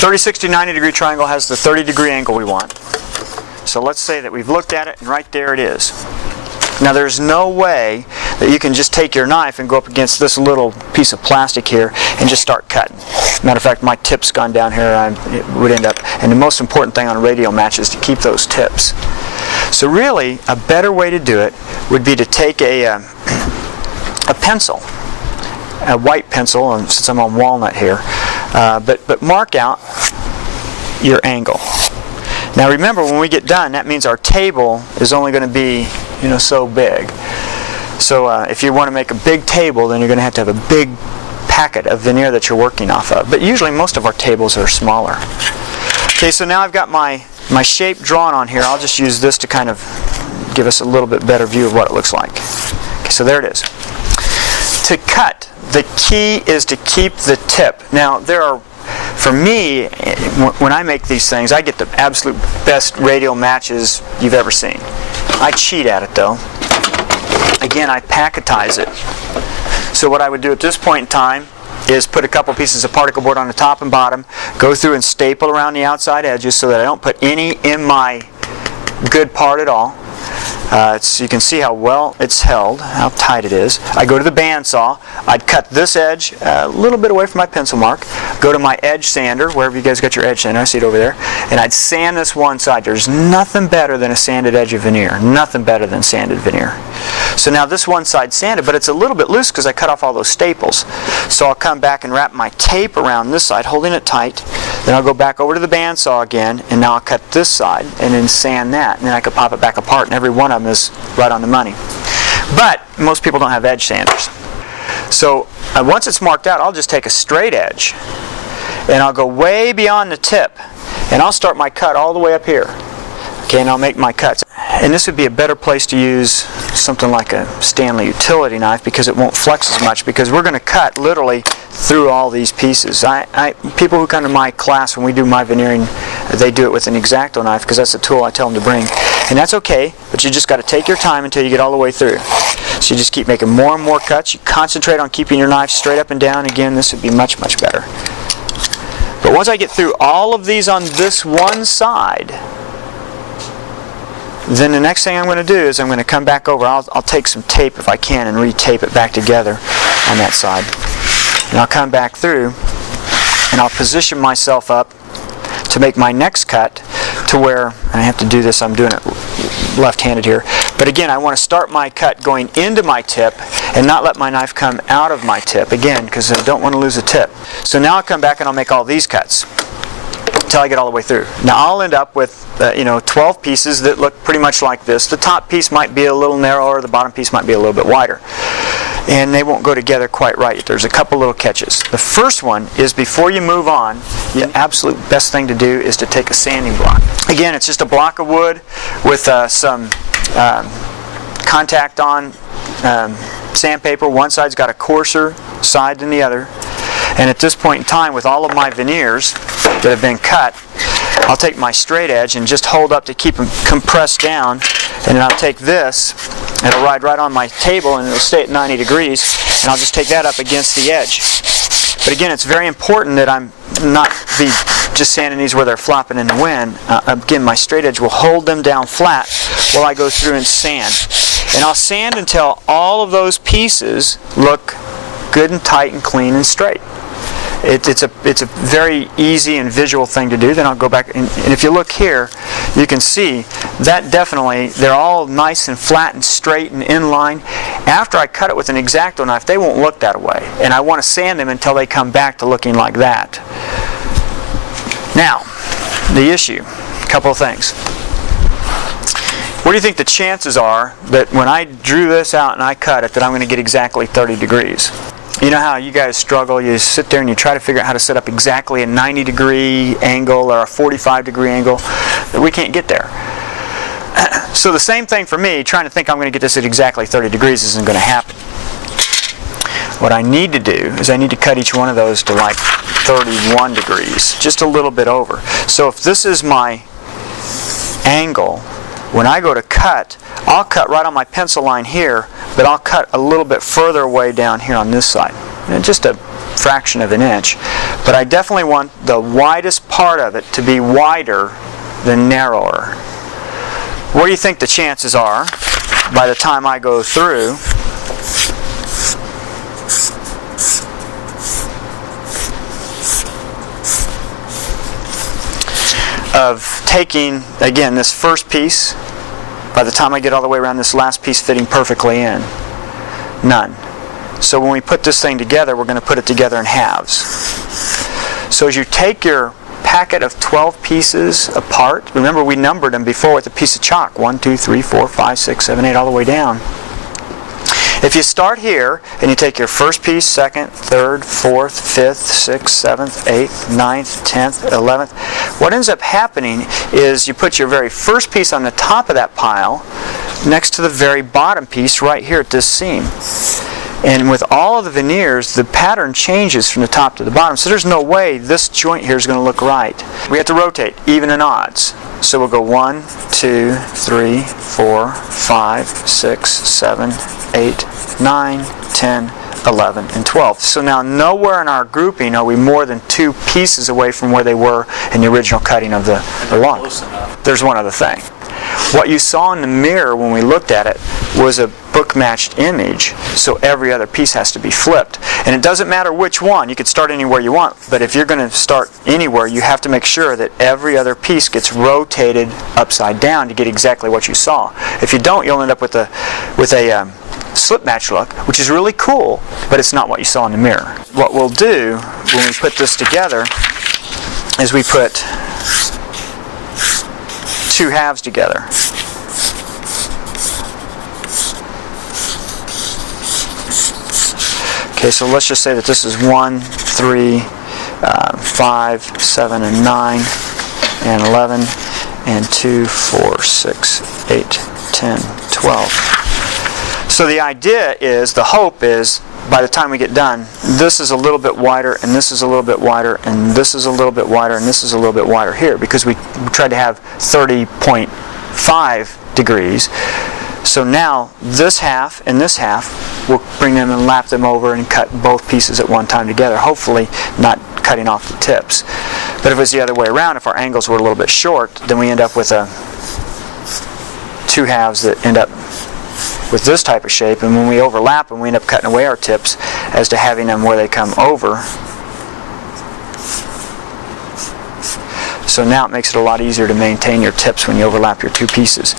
30, 60, 90 degree triangle has the 30 degree angle we want. So let's say that we've looked at it and right there it is. Now there's no way that you can just take your knife and go up against this little piece of plastic here and just start cutting. Matter of fact, my tip's gone down here, it would end up, and the most important thing on a radial match is to keep those tips. So really, a better way to do it would be to take a pencil, a white pencil, and since I'm on walnut here, but mark out your angle. Now remember, when we get done, that means our table is only going to be, so big. So if you want to make a big table, then you're going to have a big packet of veneer that you're working off of. But usually most of our tables are smaller. Okay, so now I've got my shape drawn on here. I'll just use this to kind of give us a little bit better view of what it looks like. Okay, so there it is. To cut, the key is to keep the tip. Now for me, when I make these things, I get the absolute best radial matches you've ever seen. I cheat at it though. Again, I packetize it. So what I would do at this point in time is put a couple pieces of particle board on the top and bottom, go through and staple around the outside edges so that I don't put any in my good part at all. You can see how well it's held, how tight it is. I go to the bandsaw. I'd cut this edge a little bit away from my pencil mark. Go to my edge sander, wherever you guys got your edge sander, I see it over there, and I'd sand this one side. There's nothing better than a sanded edge of veneer. Nothing better than sanded veneer. So now this one side's sanded, but it's a little bit loose because I cut off all those staples. So I'll come back and wrap my tape around this side, holding it tight. Then I'll go back over to the bandsaw again, and now I'll cut this side and then sand that, and then I could pop it back apart, and every one of them is right on the money. But most people don't have edge sanders. So once it's marked out, I'll just take a straight edge and I'll go way beyond the tip and I'll start my cut all the way up here. Okay, and I'll make my cuts. And this would be a better place to use something like a Stanley utility knife because it won't flex as much, because we're going to cut literally through all these pieces. People who come to my class when we do my veneering, they do it with an X-Acto knife because that's the tool I tell them to bring. And that's okay, but you just got to take your time until you get all the way through. So you just keep making more and more cuts. You concentrate on keeping your knife straight up and down. Again, this would be much, much better. But once I get through all of these on this one side, then the next thing I'm going to do is I'm going to come back over. I'll take some tape if I can and re-tape it back together on that side. And I'll come back through and I'll position myself up to make my next cut to where, and I have to do this, I'm doing it left-handed here, but again I want to start my cut going into my tip and not let my knife come out of my tip, again because I don't want to lose a tip. So now I'll come back and I'll make all these cuts until I get all the way through. Now I'll end up with 12 pieces that look pretty much like this. The top piece might be a little narrower, the bottom piece might be a little bit wider, and they won't go together quite right. There's a couple little catches. The first one is, before you move on, the absolute best thing to do is to take a sanding block. Again, it's just a block of wood with some contact on sandpaper. One side's got a coarser side than the other. And at this point in time, with all of my veneers that have been cut, I'll take my straight edge and just hold up to keep them compressed down, and then I'll take this, it'll ride right on my table and it'll stay at 90 degrees, and I'll just take that up against the edge. But again, it's very important that I'm not just sanding these where they're flopping in the wind. Again, my straight edge will hold them down flat while I go through and sand. And I'll sand until all of those pieces look good and tight and clean and straight. It's a very easy and visual thing to do. Then I'll go back and if you look here, you can see that definitely they're all nice and flat and straight and in line. After I cut it with an X-Acto knife, they won't look that way, and I want to sand them until they come back to looking like that. Now, the issue, a couple of things. What do you think the chances are that when I drew this out and I cut it, that I'm going to get exactly 30 degrees? You know how you guys struggle, you sit there and you try to figure out how to set up exactly a 90 degree angle or a 45 degree angle. We can't get there. So the same thing for me, trying to think I'm going to get this at exactly 30 degrees isn't going to happen. What I need to do is I need to cut each one of those to like 31 degrees, just a little bit over. So if this is my angle, when I go to cut, I'll cut right on my pencil line here, but I'll cut a little bit further away down here on this side. Just a fraction of an inch. But I definitely want the widest part of it to be wider than narrower. What do you think the chances are by the time I go through of taking, again, this first piece, by the time I get all the way around, this last piece fitting perfectly in? None. So when we put this thing together, we're going to put it together in halves. So as you take your packet of 12 pieces apart, remember we numbered them before with a piece of chalk, 1, 2, 3, 4, 5, 6, 7, 8, all the way down. If you start here and you take your first piece, second, third, fourth, fifth, sixth, seventh, eighth, ninth, 10th, 11th, what ends up happening is you put your very first piece on the top of that pile next to the very bottom piece right here at this seam. And with all of the veneers, the pattern changes from the top to the bottom. So there's no way this joint here is going to look right. We have to rotate, even and odds. So we'll go 1, 2, 3, 4, 5, 6, 7, 8, 9, 10, 11, and 12. So now nowhere in our grouping are we more than 2 pieces away from where they were in the original cutting of the log. There's one other thing. What you saw in the mirror when we looked at it was a book-matched image, so every other piece has to be flipped. And it doesn't matter which one, you could start anywhere you want, but if you're going to start anywhere, you have to make sure that every other piece gets rotated upside down to get exactly what you saw. If you don't, you'll end up with a slip match look, which is really cool, but it's not what you saw in the mirror. What we'll do when we put this together is we put 2 halves together. Okay, so let's just say that this is 1, 3, 5, 7, and 9, and 11, and 2, 4, 6, 8, 10, 12. So the idea is, the hope is, by the time we get done, this is a little bit wider, and this is a little bit wider, and this is a little bit wider, and this is a little bit wider here, because we tried to have 30.5 degrees. So now this half and this half, we'll bring them and lap them over and cut both pieces at one time together, hopefully not cutting off the tips. But if it was the other way around, if our angles were a little bit short, then we end up with 2 halves that end up with this type of shape, and when we overlap them, we end up cutting away our tips as to having them where they come over. So now it makes it a lot easier to maintain your tips when you overlap your 2 pieces.